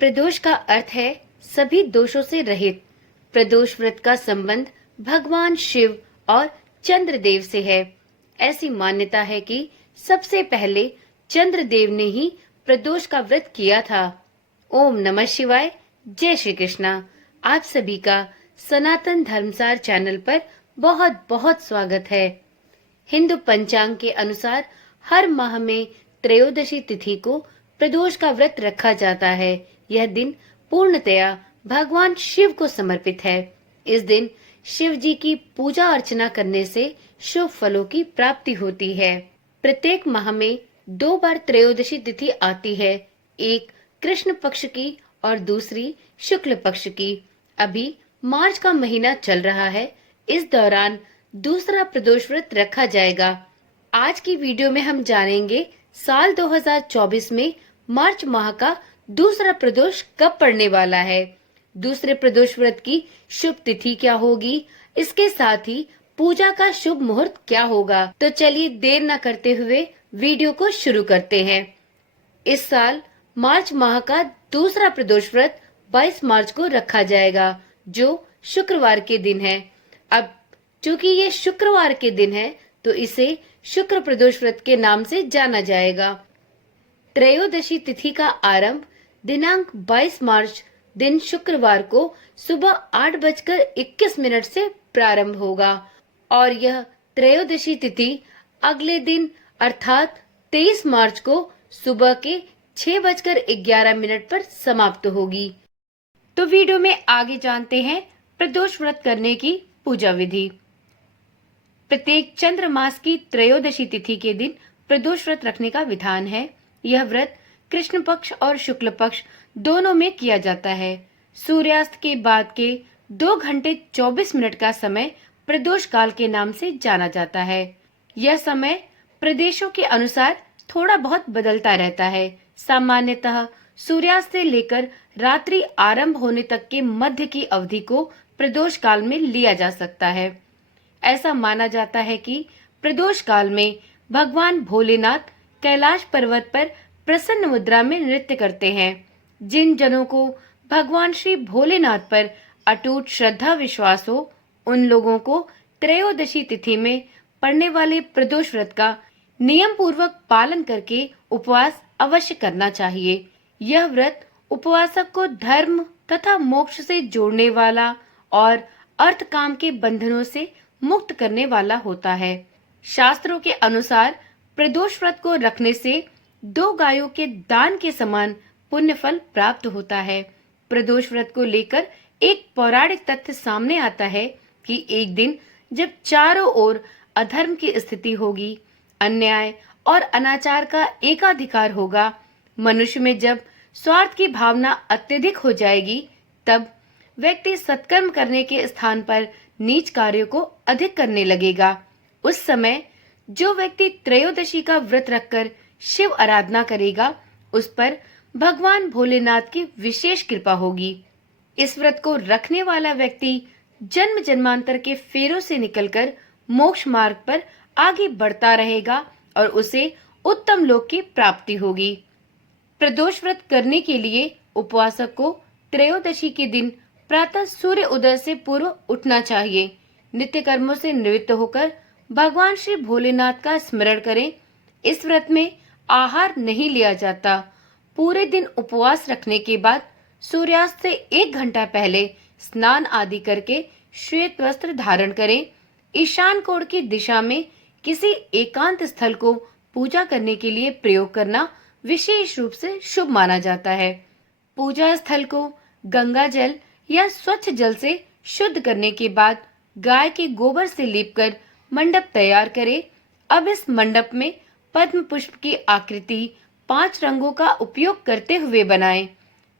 प्रदोष का अर्थ है सभी दोषों से रहित। प्रदोष व्रत का संबंध भगवान शिव और चंद्रदेव से है। ऐसी मान्यता है कि सबसे पहले चंद्रदेव ने ही प्रदोष का व्रत किया था। ओम नमः शिवाय। जय श्री कृष्णा। आप सभी का सनातन धर्मसार चैनल पर बहुत बहुत स्वागत है। हिंदू पंचांग के अनुसार हर माह में त्रयोदशी तिथि को प्रदोष का व्रत रखा जाता है। यह दिन पूर्णतया भगवान शिव को समर्पित है। इस दिन शिव जी की पूजा अर्चना करने से शुभ फलों की प्राप्ति होती है। प्रत्येक माह में 2 बार त्रयोदशी तिथि आती है, एक कृष्ण पक्ष की और दूसरी शुक्ल पक्ष की। अभी मार्च का महीना चल रहा है, इस दौरान दूसरा प्रदोष व्रत रखा जाएगा। आज की वीडियो में हम जानेंगे साल 2024 में मार्च माह का दूसरा प्रदोष कब पड़ने वाला है, दूसरे प्रदोष व्रत की शुभ तिथि क्या होगी, इसके साथ ही पूजा का शुभ मुहूर्त क्या होगा। तो चलिए देर न करते हुए वीडियो को शुरू करते हैं। इस साल मार्च माह का दूसरा प्रदोष व्रत 22 मार्च को रखा जाएगा, जो शुक्रवार के दिन है। अब चूंकि ये शुक्रवार के दिन है तो इसे शुक्र प्रदोष व्रत के नाम से जाना जाएगा। त्रयोदशी तिथि का आरंभ दिनांक 22 मार्च दिन शुक्रवार को सुबह 8:21 से प्रारंभ होगा और यह त्रयोदशी तिथि अगले दिन अर्थात 23 मार्च को सुबह के 6:11 पर समाप्त होगी। तो वीडियो में आगे जानते हैं प्रदोष व्रत करने की पूजा विधि। प्रत्येक चंद्र मास की त्रयोदशी तिथि के दिन प्रदोष व्रत रखने का विधान है। यह व्रत कृष्ण पक्ष और शुक्ल पक्ष दोनों में किया जाता है। सूर्यास्त के बाद के 2 घंटे 24 मिनट का समय प्रदोष काल के नाम से जाना जाता है। यह समय प्रदेशों के अनुसार थोड़ा बहुत बदलता रहता है। सामान्यतः सूर्यास्त से लेकर रात्रि आरंभ होने तक के मध्य की अवधि को प्रदोष काल में लिया जा सकता है। ऐसा माना जाता है कि प्रदोष काल में भगवान भोलेनाथ कैलाश पर्वत पर प्रसन्न मुद्रा में नृत्य करते हैं। जिन जनों को भगवान श्री भोलेनाथ पर अटूट श्रद्धा विश्वास हो, उन लोगों को त्रयोदशी तिथि में पड़ने वाले प्रदोष व्रत का नियम पूर्वक पालन करके उपवास अवश्य करना चाहिए। यह व्रत उपवासक को धर्म तथा मोक्ष से जोड़ने वाला और अर्थ काम के बंधनों से मुक्त करने वाला होता है। शास्त्रों के अनुसार प्रदोष व्रत को रखने से 2 गायों के दान के समान पुण्य फल प्राप्त होता है। प्रदोष व्रत को लेकर एक पौराणिक तथ्य सामने आता है कि एक दिन जब चारों ओर अधर्म की स्थिति होगी, अन्याय और अनाचार का एकाधिकार होगा, मनुष्य में जब स्वार्थ की भावना अत्यधिक हो जाएगी, तब व्यक्ति सत्कर्म करने के स्थान पर नीच कार्यों को अधिक करने लगेगा। उस समय जो व्यक्ति त्रयोदशी का व्रत रखकर शिव आराधना करेगा, उस पर भगवान भोलेनाथ की विशेष कृपा होगी। इस व्रत को रखने वाला व्यक्ति जन्म जन्मांतर के फेरों से निकलकर मोक्ष मार्ग पर आगे बढ़ता रहेगा और उसे उत्तम लोक की प्राप्ति होगी। प्रदोष व्रत करने के लिए उपवासक को त्रयोदशी के दिन प्रातः सूर्य उदय से पूर्व उठना चाहिए। नित्य कर्मों से निवृत्त होकर भगवान श्री भोलेनाथ का स्मरण करें। इस व्रत में आहार नहीं लिया जाता। पूरे दिन उपवास रखने के बाद सूर्यास्त से 1 घंटा पहले स्नान आदि करके श्वेत वस्त्र धारण करें। ईशान कोण की दिशा में किसी एकांत स्थल को पूजा करने के लिए प्रयोग करना विशेष रूप से शुभ माना जाता है। पूजा स्थल को गंगा जल या स्वच्छ जल से शुद्ध करने के बाद गाय के गोबर से लीपकर मंडप तैयार करें। अब इस मंडप में पद्म पुष्प की आकृति 5 रंगों का उपयोग करते हुए बनाएं।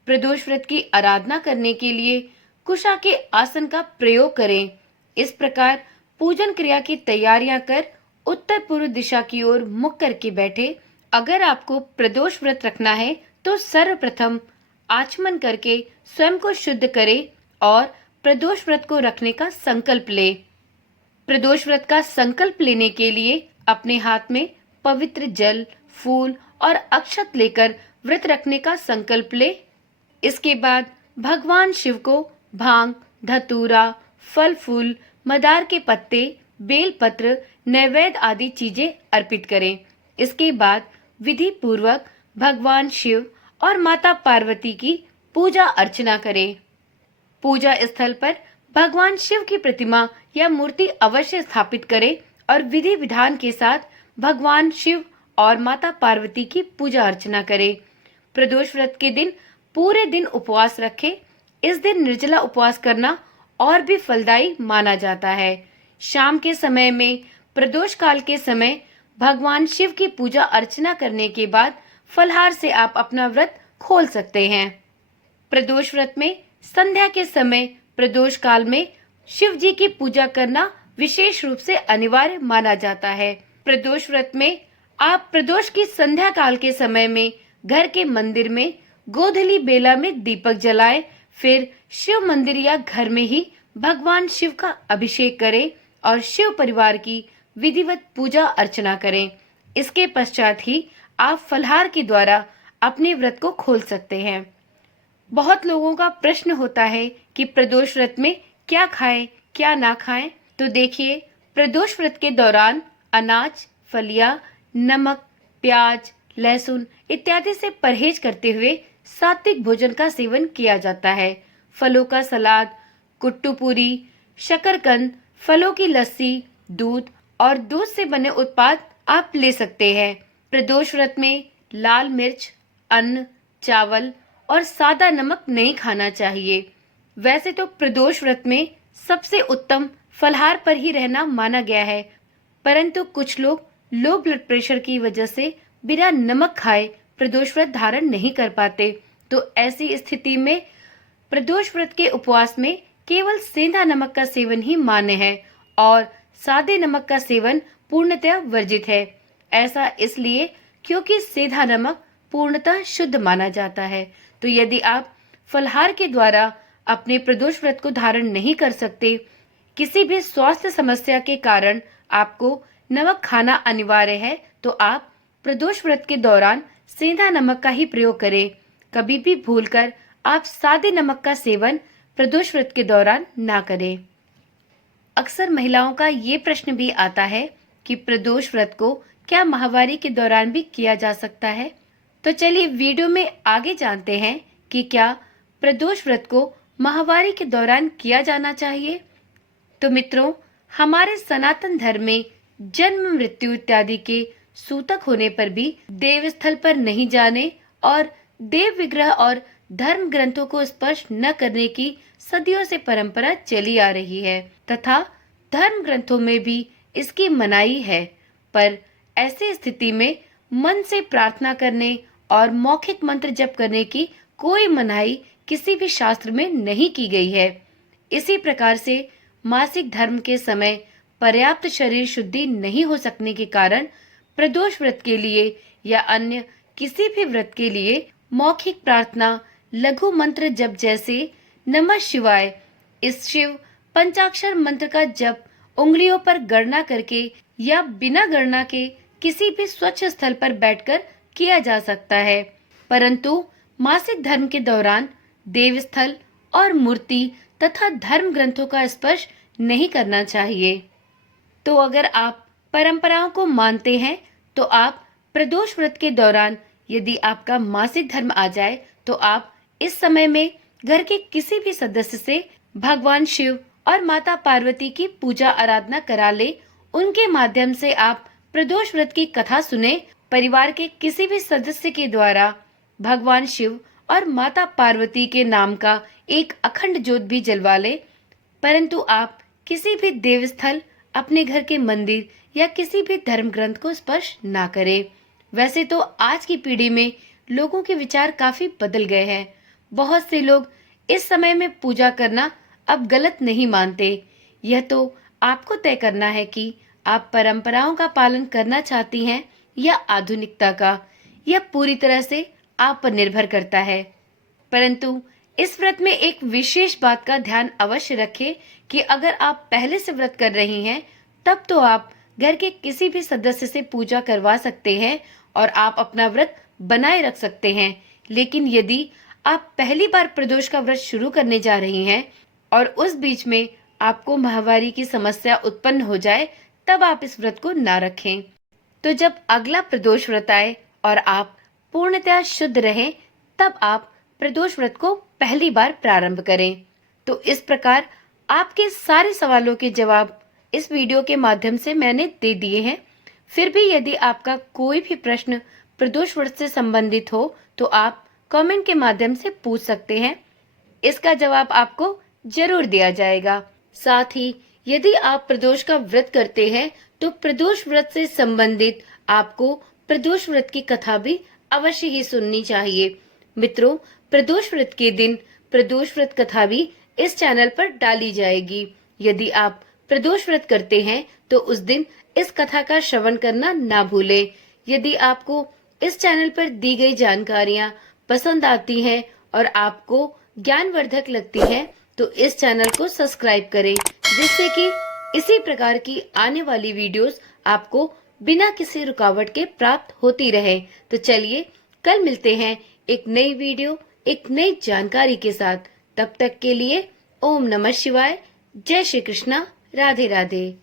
प्रदोष व्रत की आराधना करने के लिए कुशा के आसन का प्रयोग करें। इस प्रकार पूजन क्रिया की तैयारियां कर उत्तर पूर्व दिशा की ओर मुख करके बैठे। अगर आपको प्रदोष व्रत रखना है तो सर्वप्रथम आचमन करके स्वयं को शुद्ध करें और प्रदोष व्रत को रखने का संकल्प ले। प्रदोष व्रत का संकल्प लेने के लिए अपने हाथ में पवित्र जल, फूल और अक्षत लेकर व्रत रखने का संकल्प ले। इसके बाद भगवान शिव को भांग, धतूरा, फल फूल, मदार के पत्ते, बेलपत्र, नैवेद्य आदि चीजें अर्पित करें। इसके बाद विधि पूर्वक भगवान शिव और माता पार्वती की पूजा अर्चना करें। पूजा स्थल पर भगवान शिव की प्रतिमा या मूर्ति अवश्य स्थापित करें और विधि विधान के साथ भगवान शिव और माता पार्वती की पूजा अर्चना करें। प्रदोष व्रत के दिन पूरे दिन उपवास रखें। इस दिन निर्जला उपवास करना और भी फलदायी माना जाता है। शाम के समय में प्रदोष काल के समय भगवान शिव की पूजा अर्चना करने के बाद फलहार से आप अपना व्रत खोल सकते हैं। प्रदोष व्रत में संध्या के समय प्रदोष काल में शिव जी की पूजा करना विशेष रूप से अनिवार्य माना जाता है। प्रदोष व्रत में आप प्रदोष की संध्या काल के समय में घर के मंदिर में गोधूली बेला में दीपक जलाएं, फिर शिव मंदिर या घर में ही भगवान शिव का अभिषेक करें और शिव परिवार की विधिवत पूजा अर्चना करें। इसके पश्चात ही आप फलहार के द्वारा अपने व्रत को खोल सकते हैं। बहुत लोगों का प्रश्न होता है कि प्रदोष व्रत में क्या खाएं, क्या ना खाएं। तो देखिए, प्रदोष व्रत के दौरान अनाज, फलियां, नमक, प्याज, लहसुन इत्यादि से परहेज करते हुए सात्विक भोजन का सेवन किया जाता है। फलों का सलाद, कुट्टू पूरी, शकरकंद, फलों की लस्सी, दूध और दूध से बने उत्पाद आप ले सकते हैं। प्रदोष व्रत में लाल मिर्च, अन्न, चावल और सादा नमक नहीं खाना चाहिए। वैसे तो प्रदोष व्रत में सबसे उत्तम फलहार पर ही रहना माना गया है, परंतु कुछ लोग लो ब्लड प्रेशर की वजह से बिना नमक खाए प्रदोष व्रत धारण नहीं कर पाते। तो ऐसी स्थिति में प्रदोष व्रत के उपवास में केवल सेंधा नमक का सेवन ही मान्य है और सादे नमक का सेवन पूर्णतः वर्जित है। ऐसा इसलिए क्योंकि सेंधा नमक पूर्णतः शुद्ध माना जाता है। तो यदि आप फलहार के द्वारा अपने प्रदोष व्रत को धारण नहीं कर सकते, किसी भी स्वास्थ्य समस्या के कारण आपको नमक खाना अनिवार्य है, तो आप प्रदोष व्रत के दौरान सेंधा नमक का ही प्रयोग करें। कभी भी भूलकर आप सादे नमक का सेवन प्रदोष व्रत के दौरान ना करें। अक्सर महिलाओं का ये प्रश्न भी आता है कि प्रदोष व्रत को क्या माहवारी के दौरान भी किया जा सकता है। तो चलिए वीडियो में आगे जानते हैं कि क्या प्रदोष व्रत को माहवारी के दौरान किया जाना चाहिए। तो मित्रों, हमारे सनातन धर्म में जन्म, मृत्यु इत्यादि के सूतक होने पर भी देव स्थल पर नहीं जाने और देव विग्रह और धर्म ग्रंथों को स्पर्श न करने की सदियों से परंपरा चली आ रही है तथा धर्म ग्रंथों में भी इसकी मनाही है। पर ऐसी स्थिति में मन से प्रार्थना करने और मौखिक मंत्र जप करने की कोई मनाही किसी भी शास्त्र में नहीं की गई है। इसी प्रकार से मासिक धर्म के समय पर्याप्त शरीर शुद्धि नहीं हो सकने के कारण प्रदोष व्रत के लिए या अन्य किसी भी व्रत के लिए मौखिक प्रार्थना, लघु मंत्र जप जैसे नमः शिवाय, इस शिव पंचाक्षर मंत्र का जप उंगलियों पर गणना करके या बिना गणना के किसी भी स्वच्छ स्थल पर बैठकर किया जा सकता है। परंतु मासिक धर्म के दौरान देव स्थल और मूर्ति तथा धर्म ग्रंथों का स्पर्श नहीं करना चाहिए। तो अगर आप परंपराओं को मानते हैं तो आप प्रदोष व्रत के दौरान यदि आपका मासिक धर्म आ जाए तो आप इस समय में घर के किसी भी सदस्य से भगवान शिव और माता पार्वती की पूजा आराधना करा ले। उनके माध्यम से आप प्रदोष व्रत की कथा सुने। परिवार के किसी भी सदस्य के द्वारा भगवान शिव और माता पार्वती के नाम का एक अखंड ज्योत भी जलवा ले। परंतु आप किसी भी देव स्थल, अपने घर के मंदिर या किसी भी धर्म ग्रंथ को स्पर्श ना करें। वैसे तो आज की पीढ़ी में लोगों के विचार काफी बदल गए हैं। बहुत से लोग इस समय में पूजा करना अब गलत नहीं मानते। यह तो आपको तय करना है कि आप परंपराओं का पालन करना चाहती हैं या आधुनिकता का। यह पूरी तरह से आप पर निर्भर करता है। परंतु इस व्रत में एक विशेष बात का ध्यान अवश्य रखें कि अगर आप पहले से व्रत कर रही हैं तब तो आप घर के किसी भी सदस्य से पूजा करवा सकते हैं और आप अपना व्रत बनाए रख सकते हैं। लेकिन यदि आप पहली बार प्रदोष का व्रत शुरू करने जा रही हैं और उस बीच में आपको माहवारी की समस्या उत्पन्न हो जाए, तब आप इस व्रत को ना रखें। तो जब अगला प्रदोष व्रत आए और आप पूर्णतः शुद्ध रहें, तब आप प्रदोष व्रत को पहली बार प्रारंभ करें। तो इस प्रकार आपके सारे सवालों के जवाब इस वीडियो के माध्यम से मैंने दे दिए हैं। फिर भी यदि आपका कोई भी प्रश्न प्रदोष व्रत से संबंधित हो तो आप कमेंट के माध्यम से पूछ सकते हैं। इसका जवाब आपको जरूर दिया जाएगा। साथ ही यदि आप प्रदोष का व्रत करते हैं तो प्रदोष व्रत से संबंधित आपको प्रदोष व्रत की कथा भी अवश्य ही सुननी चाहिए। मित्रों, प्रदोष व्रत के दिन प्रदोष व्रत कथा भी इस चैनल पर डाली जाएगी। यदि आप प्रदोष व्रत करते हैं तो उस दिन इस कथा का श्रवण करना ना भूलें। यदि आपको इस चैनल पर दी गई जानकारियां पसंद आती हैं और आपको ज्ञानवर्धक लगती हैं तो इस चैनल को सब्सक्राइब करें, जिससे कि इसी प्रकार की आने वाली वीडियोस आपको बिना किसी रुकावट के प्राप्त होती रहे। तो चलिए कल मिलते हैं एक नई वीडियो, एक नई जानकारी के साथ। तब तक के लिए ओम नमः शिवाय, जय श्री कृष्णा, राधे राधे।